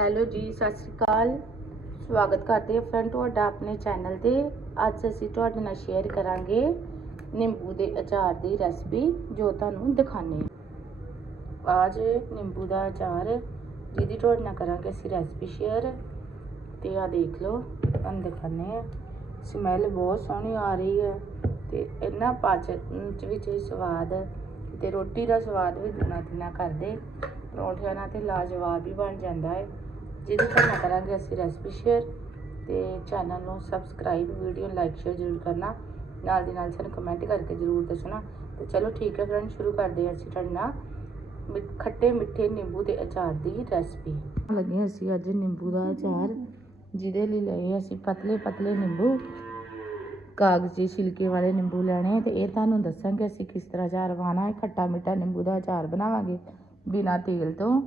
Hello ਜੀ, ਸਤਿ ਸ਼੍ਰੀ ਅਕਾਲ। ਸਵਾਗਤ ਕਰਦੇ ਹਾਂ ਫਰੈਂਡ ਤੁਹਾਡਾ ਆਪਣੇ ਚੈਨਲ ਤੇ। ਅੱਜ ਅਸੀਂ ਤੁਹਾਡੇ ਨਾਲ ਸ਼ੇਅਰ ਕਰਾਂਗੇ ਨਿੰਬੂ ਦੇ ਅਚਾਰ ਦੀ ਰੈਸਪੀ ਜੋ ਤੁਹਾਨੂੰ ਦਿਖਾਣੇ ਅੱਜ ਨਿੰਬੂ ਦਾ ਅਚਾਰ, ਜਿਹਦੀ ਤੁਹਾਡੇ ਨਾਲ ਕਰਾਂਗੇ ਅਸੀਂ ਰੈਸਪੀ ਸ਼ੇਅਰ ਤੇ ਆ ਦੇਖ ਲਓ, ਤੁਹਾਨੂੰ ਦਿਖਾਣੇ ਆ ਸਮੈਲ ਬਹੁਤ ਸੋਹਣੀ ਆ ਰਹੀ ਹੈ ਤੇ ਇਹਨਾਂ ਪਾਚਨ ਚ ਵਿੱਚ ਸਵਾਦ ਤੇ ਰੋਟੀ ਦਾ ਸਵਾਦ ਵੀ ਦੁਨਾ ਤਿੰਨਾ ਕਰਦੇ। ਪਰੌਂਠਿਆਂ ਨਾਲ ਤੇ ਲਾਜਵਾਬ ਹੀ ਬਣ ਜਾਂਦਾ ਹੈ। ਜਿਹਦੀ ਨਾਲ ਕਰਾਂਗੇ ਅਸੀਂ ਰੈਸਪੀ ਸ਼ੇਅਰ ਤੇ ਚੈਨਲ ਨੂੰ ਸਬਸਕ੍ਰਾਈਬ ਵੀਡੀਓ ਲਾਈਕ ਸ਼ੇਅਰ ਜ਼ਰੂਰ ਕਰਨਾ। ਨਾਲ ਦੀ ਨਾਲ ਸਾਨੂੰ ਕਮੈਂਟ ਕਰਕੇ ਜ਼ਰੂਰ ਦੱਸਣਾ। ਤੇ ਚਲੋ ਠੀਕ ਹੈ ਫਰੈਂਡ ਸ਼ੁਰੂ ਕਰਦੇ ਹਾਂ ਅਸੀਂ ਤੁਹਾਡੇ ਨਾਲ। ਖੱਟੇ ਮਿੱਠੇ ਨਿੰਬੂ ਦੇ ਅਚਾਰ ਦੀ ਰੈਸਪੀ ਲੱਗੇ ਅਸੀਂ ਅੱਜ ਨਿੰਬੂ ਦਾ ਅਚਾਰ, ਜਿਹਦੇ ਲਈ ਲਏ ਅਸੀਂ ਪਤਲੇ ਪਤਲੇ ਨਿੰਬੂ। ਕਾਗਜ਼ੀ ਛਿਲਕੇ ਵਾਲੇ ਨਿੰਬੂ ਲੈਣੇ ਆ ਤੇ ਇਹ ਤੁਹਾਨੂੰ ਦੱਸਾਂਗੇ ਅਸੀਂ ਕਿਸ ਤਰ੍ਹਾਂ ਅਚਾਰ ਪਾਉਣਾ ਹੈ ਖੱਟਾ ਮਿੱਠਾ ਨਿੰਬੂ ਦਾ ਅਚਾਰ ਬਣਾਵਾਂਗੇ। ਬਿਨਾ ਤੇਲ ਤੋਂ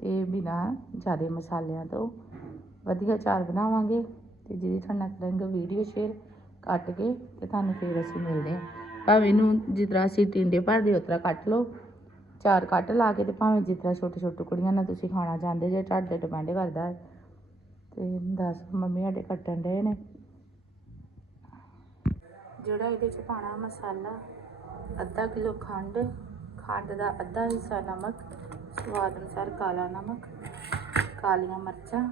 ਤੇ ਬਿਨਾ ਜ਼ਿਆਦਾ ਮਸਾਲਿਆਂ ਤੋਂ। ਵਧੀਆ ਚਾਰ ਬਣਾਵਾਂਗੇ ਤੇ ਜਿਹਦੀ ਤੁਹਾਡਾ ਨਾਲ ਕਰਾਂਗੇ ਵੀਡੀਓ ਸ਼ੇਅਰ ਕੱਟ ਕੇ ਤੇ ਤੁਹਾਨੂੰ ਫਿਰ ਅਸੀਂ ਮਿਲਦੇ ਹਾਂ। ਭਾਵੇਂ ਇਹਨੂੰ ਜਿਸ ਤਰ੍ਹਾਂ ਅਸੀਂ ਟਿੰਡੇ ਭਰਦੇ ਉਸ ਤਰ੍ਹਾਂ ਕੱਟ ਲਓ। ਚਾਰ ਕੱਟ ਲਾ ਕੇ ਤੇ ਭਾਵੇਂ ਜਿਸ ਤਰ੍ਹਾਂ ਛੋਟੇ ਛੋਟੇ ਟੁਕੜੀਆਂ ਨਾਲ ਤੁਸੀਂ ਖਾਣਾ ਚਾਹੁੰਦੇ ਜੇ, ਤੁਹਾਡੇ ਡਿਪੈਂਡ ਕਰਦਾ ਹੈ। ਤੇ ਦੱਸ, ਮੰਮੀ ਸਾਡੇ ਕੱਟਣ ਡਏ ਨੇ। ਜਿਹੜਾ ਇਹਦੇ ਚ ਪਾਣਾ ਮਸਾਲਾ, ਅੱਧਾ ਕਿਲੋ ਖੰਡ ਖੰਡ ਦਾ ਅੱਧਾ ਹਿੱਸਾ ਨਮਕ, ਸਵਾਦ ਅਨੁਸਾਰ ਕਾਲਾ ਨਮਕ, ਕਾਲੀਆਂ ਮਿਰਚਾਂ,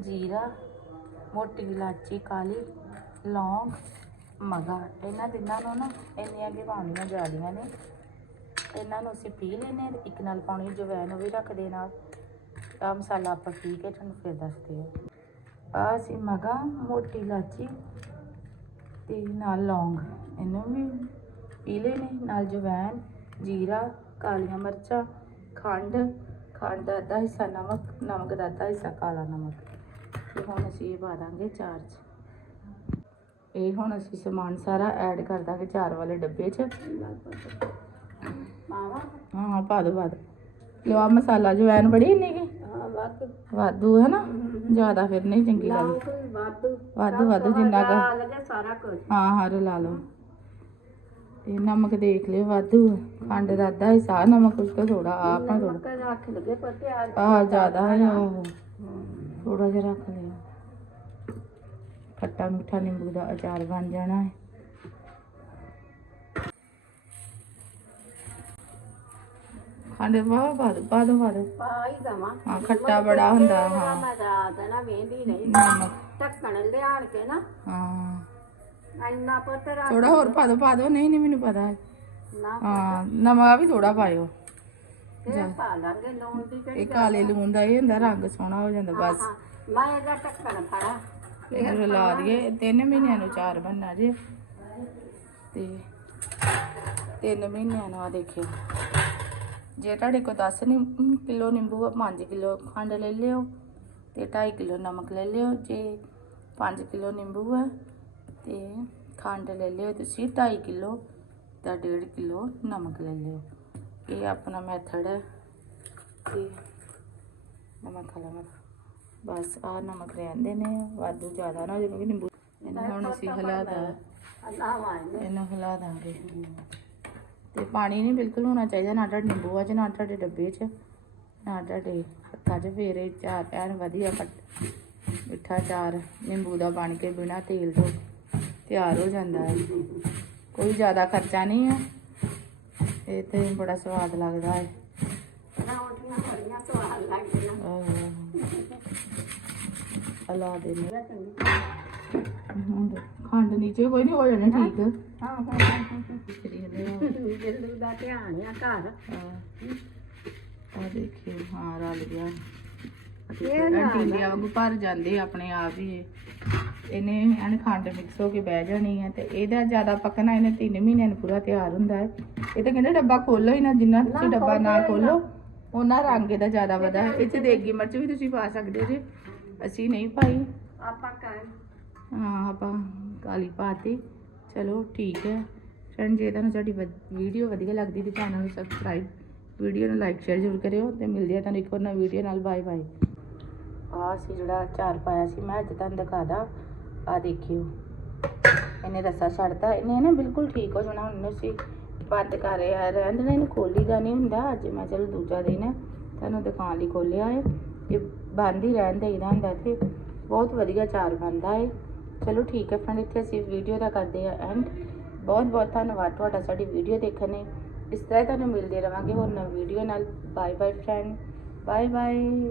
ਜੀਰਾ, ਮੋਟੀ ਇਲਾਚੀ, ਕਾਲੀ ਲੌਂਗ, ਮਗਾ। ਇਹਨਾਂ ਤਿੰਨਾਂ ਨੂੰ ਨਾ ਇੰਨੀਆਂ ਕੁ ਪਾਉਣੀਆਂ ਜ਼ਿਆਦੀਆਂ ਨੇ। ਇਹਨਾਂ ਨੂੰ ਅਸੀਂ ਪੀ ਲੈਨੇ ਤੇ ਇੱਕ ਨਾਲ ਪਾਉਣੀ ਜਵੈਨ ਉਹ ਵੀ ਰੱਖਦੇ ਨਾਲ। ਆ ਮਸਾਲਾ ਆਪਾਂ ਪੀ ਕੇ ਤੁਹਾਨੂੰ ਫਿਰ ਦੱਸਦੇ ਆ ਆ ਅਸੀਂ ਮਗਾ, ਮੋਟੀ ਇਲਾਚੀ ਤੇ ਨਾਲ ਲੌਂਗ। ਇਹਨੂੰ ਵੀ ਪੀ ਨੇ ਨਾਲ ਜਵੈਨ ਜੀਰਾ ਕਾਲੀਆਂ ਮਿਰਚਾਂ ਖੰਡ ਖੰਡ ਦਾ ਅੱਧਾ ਹਿੱਸਾ ਨਮਕ ਨਮਕ ਦਾ ਅੱਧਾ ਹਿੱਸਾ ਕਾਲਾ ਨਮਕ। ਤੇ ਹੁਣ ਅਸੀਂ ਇਹ ਪਾ ਦਾਂਗੇ ਚਾਰ ਚ। ਇਹ ਹੁਣ ਅਸੀਂ ਸਮਾਨ ਸਾਰਾ ਐਡ ਕਰ ਦਾਂਗੇ ਚਾਰ ਵਾਲੇ ਡੱਬੇ ਚ। ਹਾਂ ਹਾਂ ਪਾ ਦੋ ਪਾ ਦੋ। ਲੋ ਆ ਮਸਾਲਾ ਜਵੈਨ ਬੜੀ ਇੰਨੀ ਕੀ ਵਾਧੂ। ਹੈ ਨਾ? ਜ਼ਿਆਦਾ ਫਿਰ ਨਹੀਂ ਚੰਗੀ ਲੱਗਦੀ। ਵਾਧੂ। ਵਾਧੂ ਜਿੰਨਾ ਕੁ। ਹਾਂ ਹਾਂ ਰਲਾ ਲਓ। ਤੇ ਨਮਕ ਦੇਖ ਲਿਓ ਵਾਧੂ। ਖੰਡ ਦਾ ਅੱਧਾ ਹਿੱਸਾ ਨਮਕ ਉਸ ਤੋਂ ਥੋੜਾ ਆਪਾਂ ਥੋੜਾ ਮੱਕਾ ਰੱਖ ਲਗੇ ਪਰ ਤੇ ਆ ਜ਼ਿਆਦਾ ਹੈ ਆਹੋ ਥੋੜਾ ਜਿਹਾ ਰੱਖ ਲਿਓ ਖੱਟਾ ਮਿੱਠਾ ਨਿੰਬੂ ਦਾ ਅਚਾਰ ਬਣ ਜਾਣਾ ਹੈ। ਖੰਡ ਪਾ ਪਾ ਦੋ ਪਾ ਦੋ ਪਾ ਦੋ ਪਾਈ ਦਵਾਂ। ਹਾਂ ਖੱਟਾ ਬੜਾ ਹੁੰਦਾ ਹਾਂ। ਮੈਂ ਰਾਤ ਨਾ ਵੇਂਦੀ ਨਹੀਂ। ਨਮਕ। ਢੱਕਣ ਲਿਆਣ ਕੇ ਨਾ ਹਾਂ। ਇੰਨਾ ਪੁੱਤ ਰੱਖ ਥੋੜਾ ਹੋਰ ਪਾ ਦੋ ਪਾ ਦੋ ਨਹੀਂ ਨਹੀਂ ਮੈਨੂੰ ਪਤਾ ਹੈ। ਨਾ ਹਾਂ ਨਮਕ ਵੀ ਥੋੜਾ ਪਾਇਓ। ਤੇ ਪਾ ਲਾਂਗੇ ਲੂਣ ਦੀ ਕਿਹੜੀ ਇਹ ਕਾਲੇ ਲੂਣ ਦਾ ਇਹ ਹੁੰਦਾ ਰੰਗ ਸੋਹਣਾ ਹੋ ਜਾਂਦਾ ਬਸ। ਹਾਂ, ਮੈਂ ਇਹਦਾ ਢੱਕਣ ਫੜਾ ਇਹ ਰਲਾ ਦਈਏ। ਤਿੰਨ ਮਹੀਨਿਆਂ ਨੂੰ ਚਾਰ ਬੰਨਾ ਜੇ। ਤੇ ਤਿੰਨ ਮਹੀਨਿਆਂ ਨੂੰ ਆ ਦੇਖਿਓ। ਜੇ ਤੁਹਾਡੇ ਕੋਲ 10 ਨਿੰ ਕਿਲੋ ਨਿੰਬੂ ਆ 5 ਕਿਲੋ ਖੰਡ ਲੈ ਲਿਓ ਤੇ 2.5 ਕਿਲੋ ਨਮਕ ਲੈ ਲਿਓ। ਜੇ 5 ਕਿਲੋ ਨਿੰਬੂ ਆ ਤੇ ਖੰਡ ਲੈ ਲਿਓ ਤੁਸੀਂ 2.5 ਕਿਲੋ ਤਾਂ 1.5 ਕਿਲੋ ਨਮਕ ਲੈ ਲਿਓ। ਇਹ ਆਪਣਾ ਮੈਥਡ ਹੈ। ਤੇ ਨਮਕ ਲਵਾਂ ਬਸ ਆ ਨਮਕ ਰਹਿੰਦੇ ਨੇ ਵਾਧੂ ਜ਼ਿਆਦਾ ਨਾ ਜਿਵੇਂ ਨਿੰਬੂ ਇਹਨੂੰ ਹੁਣ ਅਸੀਂ ਹਿਲਾਦਾ ਅੱਲਾ ਵਾਂ ਇਹਨੂੰ ਹਿਲਾ ਦਾਂਗੇ। ਤੇ ਪਾਣੀ ਨਹੀਂ ਬਿਲਕੁਲ ਹੋਣਾ ਚਾਹੀਦਾ ਨਾ ਤੁਹਾਡੇ ਨਿੰਬੂਆਂ 'ਚ ਨਾ ਤੁਹਾਡੇ ਡੱਬੇ 'ਚ ਨਾ ਤੁਹਾਡੇ ਹੱਥਾਂ 'ਚ। ਫੇਰ ਚਾਰ ਐਨ ਵਧੀਆ ਮਿੱਠਾ ਚਾਰ ਨਿੰਬੂ ਦਾ ਬਣ ਕੇ ਬਿਨਾ ਤੇਲ ਤੋਂ। ਤਿਆਰ ਹੋ ਜਾਂਦਾ ਹੈ। ਕੋਈ ਜ਼ਿਆਦਾ ਖਰਚਾ ਨਹੀਂ ਹੈ। ਇਹ ਤੇ ਬੜਾ ਸਵਾਦ ਲੱਗਦਾ ਹੈ। ਹਲਾ ਦੇ ਨੇ ਖੰਡ ਨੀਚੇ ਕੋਈ ਨਹੀਂ ਹੋ ਜਾਣਾ ਠੀਕ। ਹਾਂ ਹਾਂ ਹਾਂ ਤੇਰੀ ਹਲੇ ਜਿੰਦੂ ਦਾ ਧਿਆਨ ਆ ਘਰ। ਆ ਦੇਖਿਓ ਹਾਂ ਰਲ ਗਿਆ। ਟਿੰਡਿਆਂ ਵਾਂਗੂ ਭਰ ਜਾਂਦੇ ਆਪਣੇ ਆਪ ਹੀ। ਇਹ। ਇਹਨੇ ਐਨ ਖੰਡ ਮਿਕਸ ਹੋ ਕੇ ਬਹਿ ਜਾਣੀ ਹੈ ਤੇ ਇਹਦਾ ਜ਼ਿਆਦਾ ਪੱਕਣਾ ਇਹਨੇ 3 ਮਹੀਨਿਆਂ ਨੂੰ ਪੂਰਾ ਤਿਆਰ ਹੁੰਦਾ ਹੈ। ਇਹ ਤਾਂ ਕਹਿੰਦੇ ਡੱਬਾ ਖੋਲੋ ਹੀ ਨਾ ਜਿੰਨਾ ਤੁਸੀਂ ਡੱਬਾ ਨਾ ਖੋਲੋ ਉਹਨਾਂ ਰੰਗ ਇਹਦਾ ਜ਼ਿਆਦਾ ਵਧਾ। ਹੈ ਇਹ 'ਚ ਦੇਗੀ ਮਿਰਚ ਵੀ ਤੁਸੀਂ ਪਾ ਸਕਦੇ ਜੇ। ਅਸੀਂ ਨਹੀਂ ਪਾਈ। ਆਪਾਂ ਕਰ। ਹਾਂ ਆਪਾਂ ਕਾਲੀ ਪਾਤੀ। ਚਲੋ ਠੀਕ ਹੈ। ਫਰੈਂਡ ਜੇ ਤੁਹਾਨੂੰ ਸਾਡੀ ਵੀਡੀਓ ਵਧੀਆ ਲੱਗਦੀ ਤੇ ਚੈਨਲ ਨੂੰ ਸਬਸਕ੍ਰਾਈਬ ਵੀਡੀਓ ਨੂੰ ਲਾਈਕ ਸ਼ੇਅਰ ਜ਼ਰੂਰ ਕਰਿਓ ਤੇ ਮਿਲਦੇ ਆ ਤੁਹਾਨੂੰ ਇੱਕ ਹੋਰ ਨਵੀਂ ਵੀਡੀਓ ਨਾਲ। ਬਾਏ ਬਾਏ ਆ ਸੀ ਜਿਹੜਾ ਚਾਰ ਪਾਇਆ ਸੀ, ਮੈਂ ਅੱਜ ਤੁਹਾਨੂੰ ਦਿਖਾਦਾ ਆ ਦੇਖਿਓ। ਇਹਨੇ ਰਸਾ ਛੱਡਤਾ। ਇਹਨੇ ਨਾ ਬਿਲਕੁਲ ਠੀਕ ਹੋ ਜਾਣਾ, ਹੁਣ ਅਸੀਂ ਬੰਦ ਕਰ ਰਿਹਾ ਰਹਿੰਦੇ ਨੇ ਇਹਨੂੰ ਖੋਲੀ ਦਾ ਨਹੀਂ ਹੁੰਦਾ। ਅੱਜ ਮੈਂ ਚਲੋ ਦੂਜਾ ਦਿਨ ਤੁਹਾਨੂੰ ਦਿਖਾਉਣ ਲਈ ਖੋਲਿਆ ਹੈ ਇਹ ਬੰਦ ਹੀ ਰਹਿਣ ਦੇਈਦਾ ਹੁੰਦਾ ਤੇ ਬਹੁਤ ਵਧੀਆ ਚਾਰ ਬਣਦਾ ਹੈ ਚਲੋ ਠੀਕ ਹੈ ਫਰੈਂਡ ਇੱਥੇ ਅਸੀਂ ਵੀਡੀਓ ਦਾ ਕਰਦੇ ਆ ਐਂਡ ਬਹੁਤ ਬਹੁਤ ਧੰਨਵਾਦ ਤੁਹਾਡਾ ਸਾਡੀ ਵੀਡੀਓ ਦੇਖਣ ਲਈ। ਇਸ ਤਰ੍ਹਾਂ ਹੀ ਤੁਹਾਨੂੰ ਮਿਲਦੇ ਰਵਾਂਗੇ ਹੋਰ ਨਵੀਂ ਵੀਡੀਓ ਨਾਲ। Bye bye friend bye bye